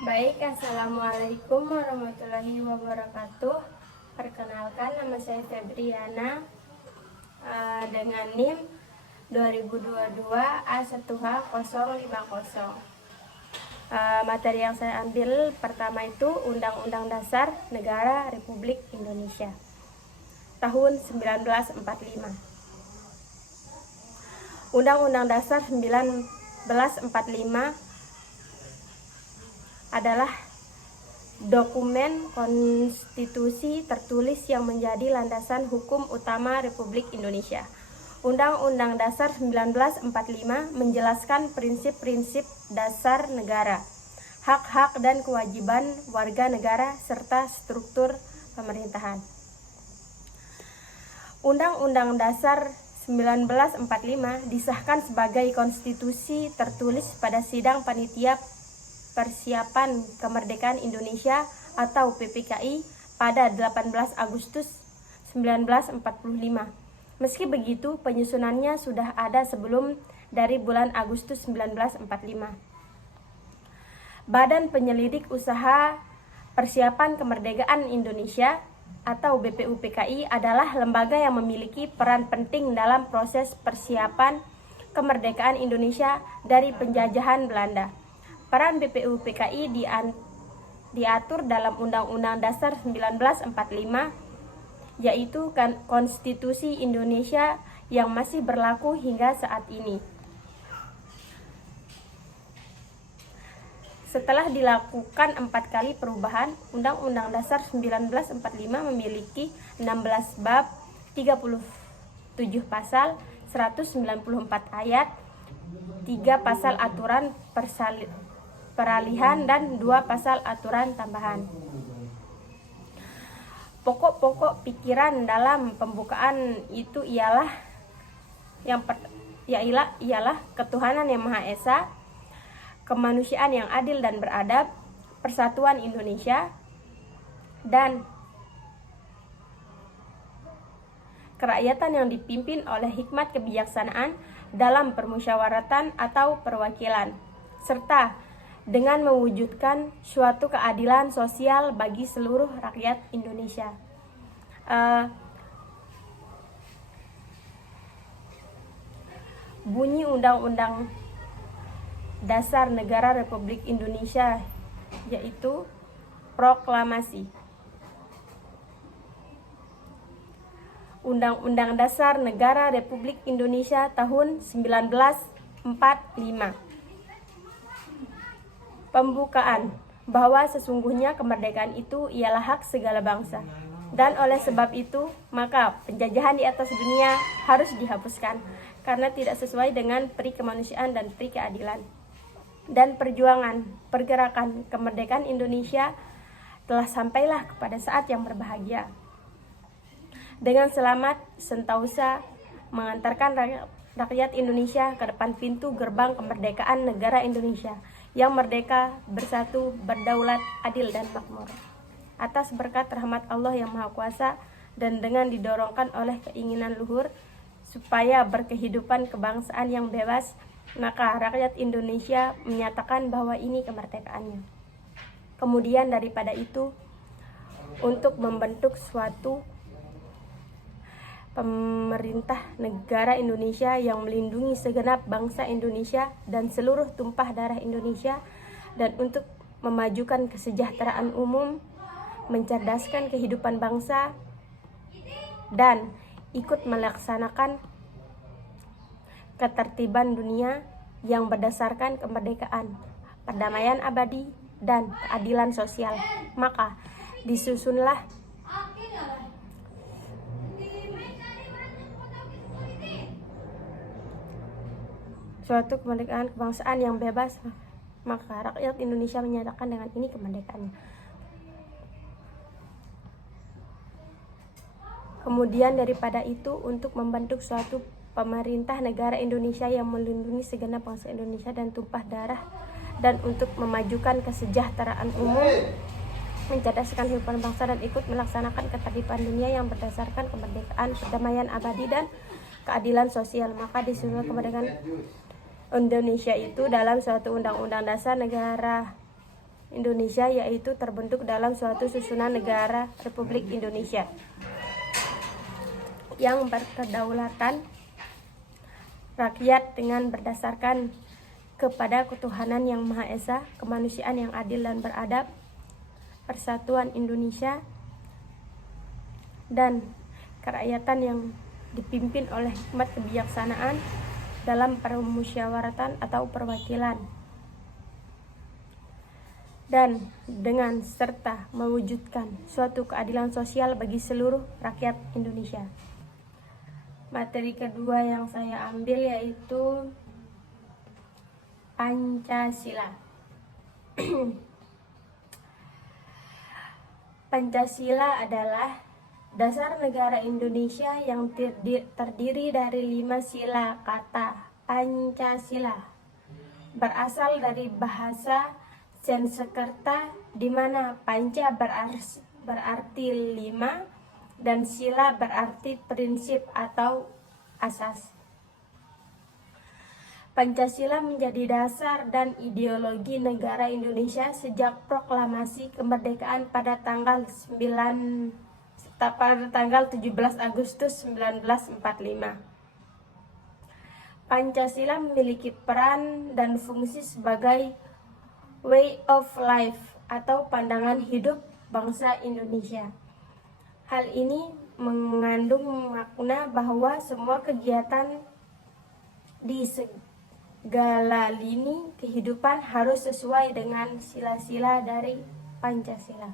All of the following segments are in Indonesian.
Baik, Assalamualaikum warahmatullahi wabarakatuh. Perkenalkan, nama saya Febriana dengan NIM 2022 A1H050. Materi yang saya ambil pertama itu Undang-Undang Dasar Negara Republik Indonesia tahun 1945. Undang-Undang Dasar 1945 adalah dokumen konstitusi tertulis yang menjadi landasan hukum utama Republik Indonesia. Undang-Undang Dasar 1945 menjelaskan prinsip-prinsip dasar negara, hak-hak dan kewajiban warga negara, serta struktur pemerintahan. Undang-Undang Dasar 1945 disahkan sebagai konstitusi tertulis pada Sidang Panitia Persiapan Kemerdekaan Indonesia atau PPKI pada 18 Agustus 1945. Meski begitu, penyusunannya sudah ada sebelum dari bulan Agustus 1945. Badan Penyelidik Usaha Persiapan Kemerdekaan Indonesia atau BPUPKI adalah lembaga yang memiliki peran penting dalam proses persiapan kemerdekaan Indonesia dari penjajahan Belanda. Peran BPUPKI diatur dalam Undang-Undang Dasar 1945, yaitu Konstitusi Indonesia yang masih berlaku hingga saat ini. Setelah dilakukan 4 kali perubahan, Undang-Undang Dasar 1945 memiliki 16 bab, 37 pasal, 194 ayat, 3 pasal aturan peralihan dan 2 pasal aturan tambahan. Pokok-pokok pikiran dalam pembukaan itu ialah ketuhanan yang Maha Esa, kemanusiaan yang adil dan beradab, persatuan Indonesia, dan kerakyatan yang dipimpin oleh hikmat kebijaksanaan dalam permusyawaratan atau perwakilan, serta dengan mewujudkan suatu keadilan sosial bagi seluruh rakyat Indonesia. Bunyi Undang-Undang Dasar Negara Republik Indonesia yaitu proklamasi. Undang-Undang Dasar Negara Republik Indonesia tahun 1945. Pembukaan bahwa sesungguhnya kemerdekaan itu ialah hak segala bangsa, dan oleh sebab itu maka penjajahan di atas dunia harus dihapuskan karena tidak sesuai dengan peri kemanusiaan dan peri keadilan. Dan perjuangan pergerakan kemerdekaan Indonesia telah sampailah kepada saat yang berbahagia. Dengan selamat sentausa mengantarkan rakyat Indonesia ke depan pintu gerbang kemerdekaan negara Indonesia yang merdeka, bersatu, berdaulat, adil, dan makmur. Atas berkat rahmat Allah yang Maha Kuasa dan dengan didorongkan oleh keinginan luhur supaya berkehidupan kebangsaan yang bebas, maka rakyat Indonesia menyatakan bahwa ini kemerdekaannya. Kemudian daripada itu, untuk membentuk suatu pemerintah negara Indonesia yang melindungi segenap bangsa Indonesia dan seluruh tumpah darah Indonesia, dan untuk memajukan kesejahteraan umum, mencerdaskan kehidupan bangsa, dan ikut melaksanakan ketertiban dunia yang berdasarkan kemerdekaan, perdamaian abadi, dan keadilan sosial. Maka disusunlah suatu kemerdekaan kebangsaan yang bebas, maka rakyat Indonesia menyatakan dengan ini kemerdekaannya. Kemudian daripada itu, untuk membentuk suatu pemerintah negara Indonesia yang melindungi segenap bangsa Indonesia dan tumpah darah, dan untuk memajukan kesejahteraan umum, mencerdaskan kehidupan bangsa, dan ikut melaksanakan ketertiban dunia yang berdasarkan kemerdekaan, perdamaian abadi, dan keadilan sosial. Maka disusun kemerdekaan Indonesia itu dalam suatu undang-undang dasar negara Indonesia, yaitu terbentuk dalam suatu susunan negara Republik Indonesia yang berkedaulatan rakyat dengan berdasarkan kepada ketuhanan yang Maha Esa, kemanusiaan yang adil dan beradab, persatuan Indonesia, dan kerakyatan yang dipimpin oleh hikmat kebijaksanaan dalam permusyawaratan atau perwakilan, dan dengan serta mewujudkan suatu keadilan sosial bagi seluruh rakyat Indonesia. Materi kedua yang saya ambil yaitu Pancasila. Pancasila adalah dasar negara Indonesia yang terdiri dari 5 sila kata. Pancasila berasal dari bahasa Sanskerta, di mana panca berarti 5 dan sila berarti prinsip atau asas. Pancasila menjadi dasar dan ideologi negara Indonesia sejak proklamasi kemerdekaan pada tanggal 17 Agustus 1945. Pancasila memiliki peran dan fungsi sebagai way of life atau pandangan hidup bangsa Indonesia. Hal ini mengandung makna bahwa semua kegiatan di segala lini kehidupan harus sesuai dengan sila-sila dari Pancasila.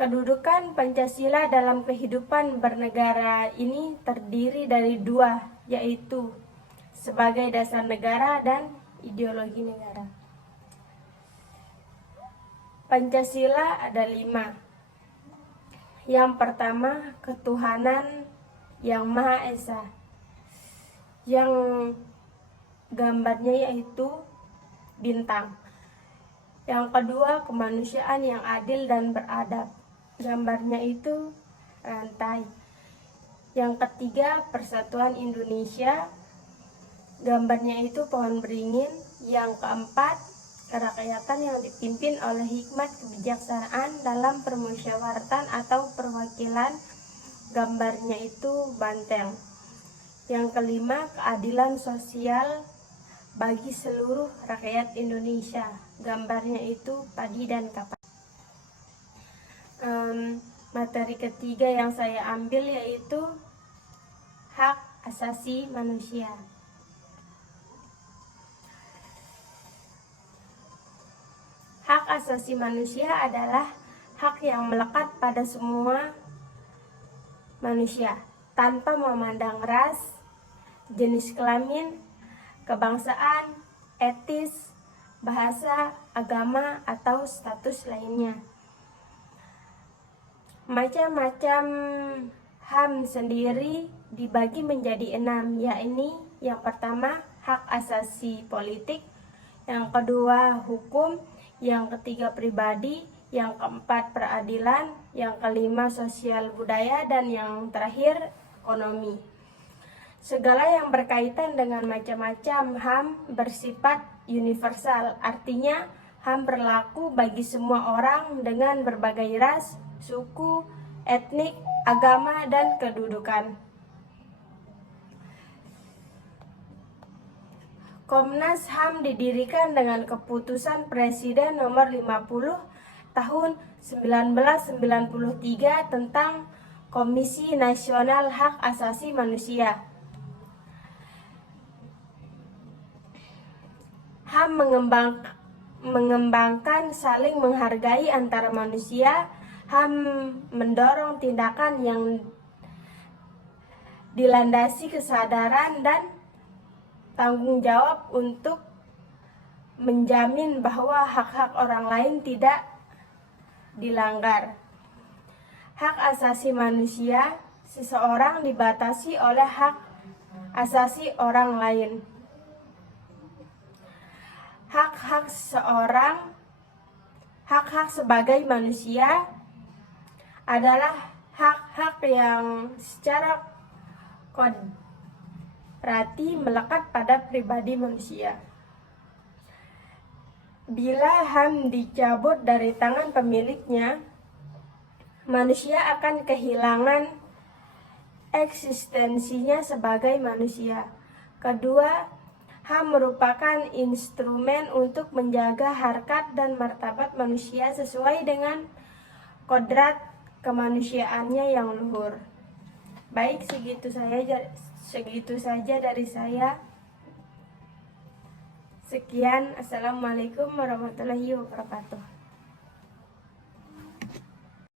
Kedudukan Pancasila dalam kehidupan bernegara ini terdiri dari 2, yaitu sebagai dasar negara dan ideologi negara. Pancasila ada 5. Yang pertama, ketuhanan yang Maha Esa, yang gambarnya yaitu bintang. Yang kedua, kemanusiaan yang adil dan beradab, gambarnya itu rantai. Yang ketiga, persatuan Indonesia, gambarnya itu pohon beringin. Yang keempat, kerakyatan yang dipimpin oleh hikmat kebijaksanaan dalam permusyawaratan atau perwakilan, gambarnya itu banteng. Yang kelima, keadilan sosial bagi seluruh rakyat Indonesia, gambarnya itu padi dan kapas. Materi ketiga yang saya ambil yaitu hak asasi manusia. Hak asasi manusia adalah hak yang melekat pada semua manusia tanpa memandang ras, jenis kelamin, kebangsaan, etis, bahasa, agama, atau status lainnya. Macam-macam HAM sendiri dibagi menjadi 6, yakni yang pertama hak asasi politik, yang kedua hukum, yang ketiga pribadi, yang keempat peradilan, yang kelima sosial budaya, dan yang terakhir ekonomi. Segala yang berkaitan dengan macam-macam HAM bersifat universal, artinya HAM berlaku bagi semua orang dengan berbagai ras, suku, etnik, agama, dan kedudukan. Komnas HAM didirikan dengan keputusan Presiden nomor 50 tahun 1993 tentang Komisi Nasional Hak Asasi Manusia. HAM mengembangkan saling menghargai antara manusia. HAM mendorong tindakan yang dilandasi kesadaran dan tanggung jawab untuk menjamin bahwa hak-hak orang lain tidak dilanggar. Hak asasi manusia, seseorang dibatasi oleh hak asasi orang lain. Hak-hak sebagai manusia adalah hak-hak yang secara kodrati melekat pada pribadi manusia. Bila HAM dicabut dari tangan pemiliknya, manusia akan kehilangan eksistensinya sebagai manusia. Kedua, HAM merupakan instrumen untuk menjaga harkat dan martabat manusia sesuai dengan kodrat kemanusiaannya yang luhur. Baik, segitu saja dari saya. Sekian, assalamualaikum warahmatullahi wabarakatuh.